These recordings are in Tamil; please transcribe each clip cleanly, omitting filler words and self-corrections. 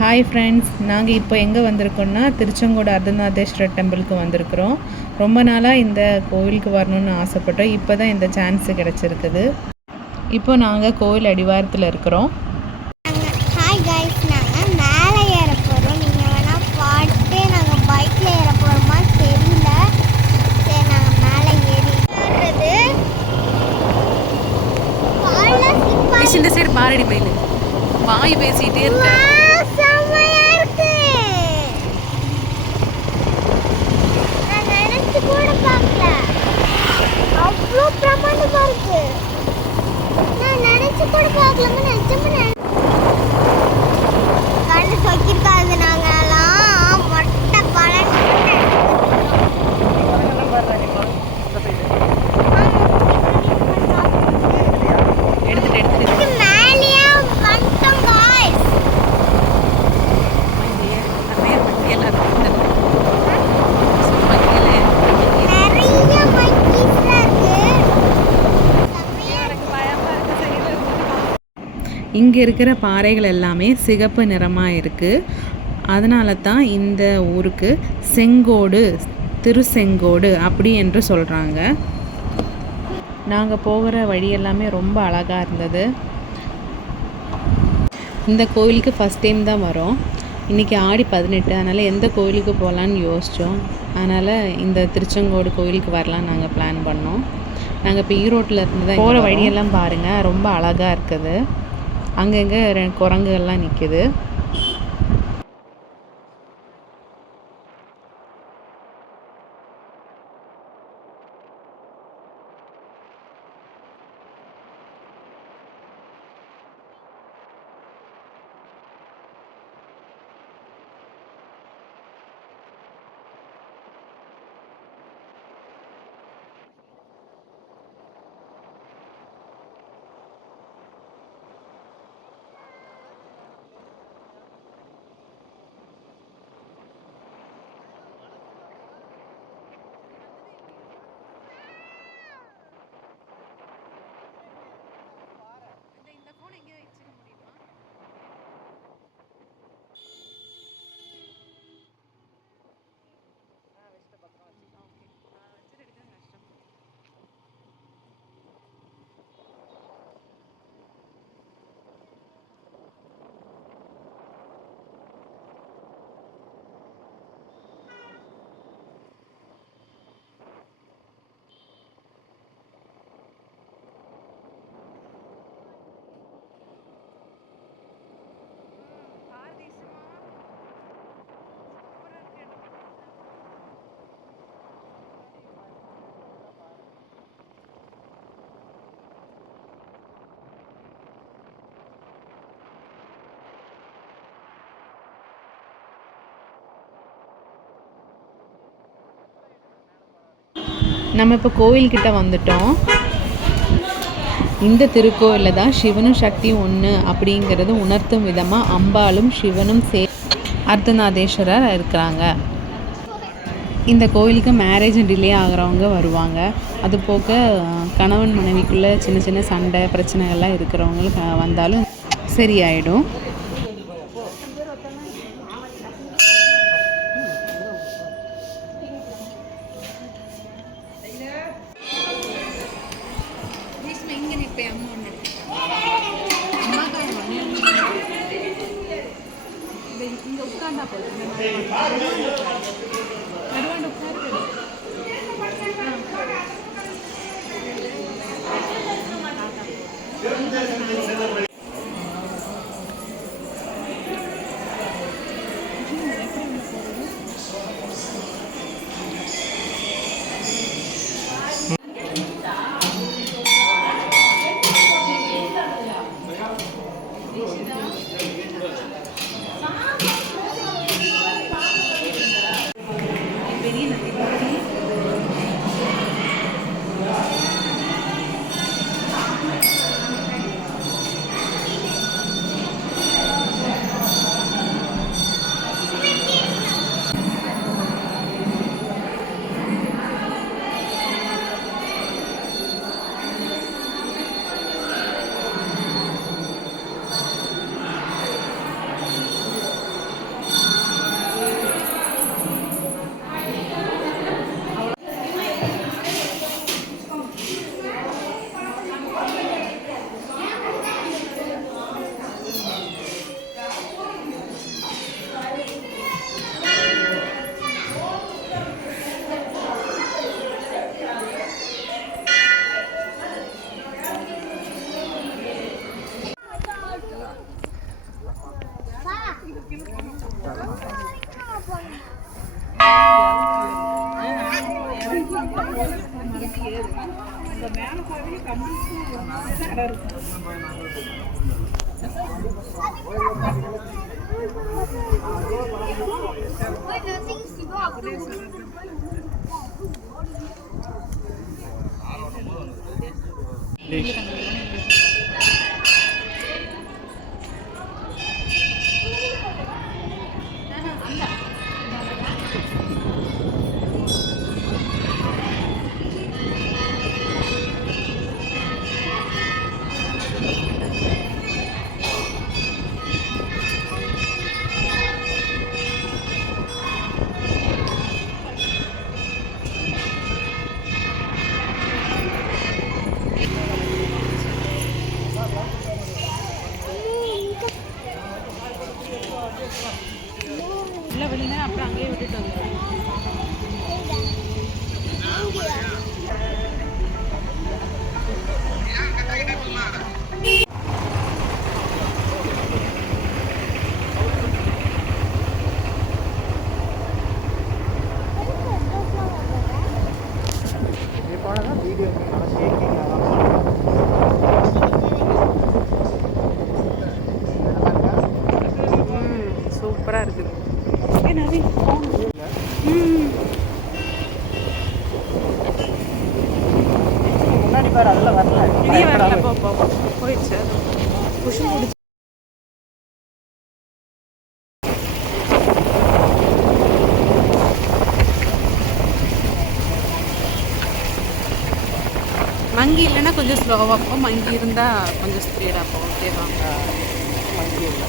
ஹாய் ஃப்ரெண்ட்ஸ், நாங்கள் இப்போ எங்கே வந்திருக்கோம்னா திருச்செங்கோடு அர்த்தநாதேஸ்வரர் டெம்பிளுக்கு வந்திருக்கிறோம். ரொம்ப நாளாக இந்த கோவிலுக்கு வரணும்னு ஆசைப்பட்டோம். இப்போ தான் இந்த சான்ஸு கிடச்சிருக்குது. இப்போ நாங்கள் கோவில் அடிவாரத்தில் இருக்கிறோம். ஹாய் கைஸ், நாங்கள் மேலே ஏற போகிறோம். நீங்கள் வேணால் பாட்டு நாங்கள் பைக்கில் ஏற போகிறோமா தெரியல. சரி, நாங்கள் மேலே ஏறிடுறது. இந்த சைடு பாரடி மயில் வாய் பேசிகிட்டே இருக்க. அவ்வளோ பிரமாண்டமா இருக்கு. நான் நினைச்சு கூட பார்க்கலாம நிஜமா கண்ணு சொக்கிருக்காது. நாங்கெல்லாம் மொட்டை பழம் எடுத்துட்டு மேலேயே வந்துட்டோம் காய்ஸ். இங்கே இருக்கிற பாறைகள் எல்லாமே சிகப்பு நிறமாக இருக்குது. அதனால தான் இந்த ஊருக்கு செங்கோடு, திருச்செங்கோடு அப்படி என்று சொல்கிறாங்க. நாங்கள் போகிற வழி எல்லாமே ரொம்ப அழகாக இருந்தது. இந்த கோவிலுக்கு ஃபஸ்ட் டைம் தான் வரோம். இன்றைக்கி ஆடி 18, அதனால் எந்த கோவிலுக்கு போகலான்னு யோசித்தோம். அதனால் இந்த திருச்செங்கோடு கோவிலுக்கு வரலான்னு நாங்கள் பிளான் பண்ணோம். நாங்கள் இப்போ ஈரோட்டில் இருந்து தான் போகிற வழியெல்லாம் பாருங்கள், ரொம்ப அழகாக இருக்குது. அங்கங்கே குரங்குகள்லாம் நிற்குது. நம்ம இப்போ கோவில்கிட்ட வந்துட்டோம். இந்த திருக்கோயிலில் தான் சிவனும் சக்தியும் ஒன்று அப்படிங்கிறது உணர்த்தும் விதமாக அம்பாலும் சிவனும் அர்த்தநாதேஸ்வரர் இருக்கிறாங்க. இந்த கோவிலுக்கு மேரேஜ் டிலே ஆகிறவங்க வருவாங்க. அது போக கணவன் மனைவிக்குள்ளே சின்ன சின்ன சண்டை பிரச்சனைகள்லாம் இருக்கிறவங்களுக்கு வந்தாலும் சரியாயிடும். உள்ள வெளியினா அப்புறம் அங்கேயே விட்டுட்டு வந்துடுவோம். சூப்பராக இருக்குது. முன்னாடி பாரு அதெல்லாம் வரல. இனி வரல. போயிடுச்சு. குஷி முடிச்சு மங்கி இல்லைன்னா கொஞ்சம் ஸ்லோவாக போகும், மங்கி இருந்தால் கொஞ்சம் ஸ்பீடாக போகும். ஓகேவாங்க. மங்கி இல்லை.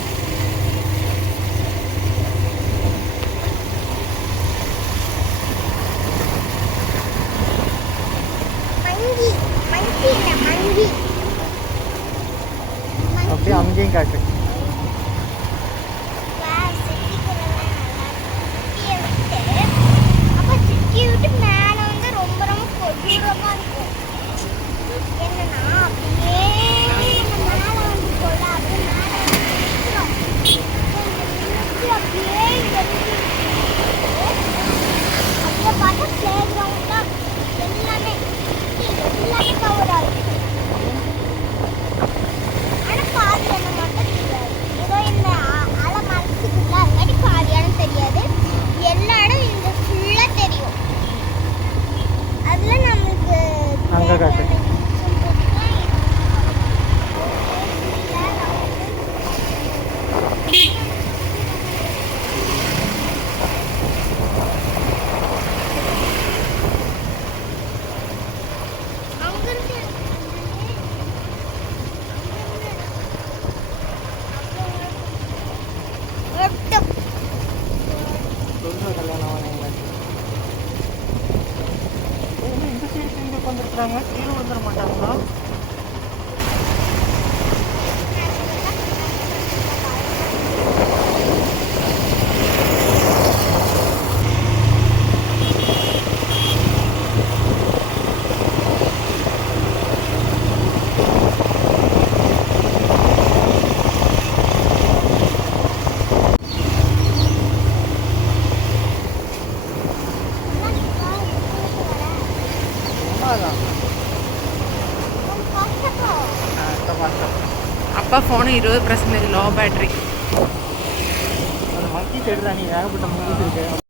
அப்படியே அங்கேயும் காட்டு. அங்கே காட்டு. இந்த சைடு திரும்பி உட்காந்துருக்குறாங்க. கீழே விழுந்துட மாட்டாங்களா? அப்பா ஃபோனு 20% லோ பேட்ரி. அது மங்கி சைடு தான். நீ ஏகப்பட்ட மங்கி இருக்கு.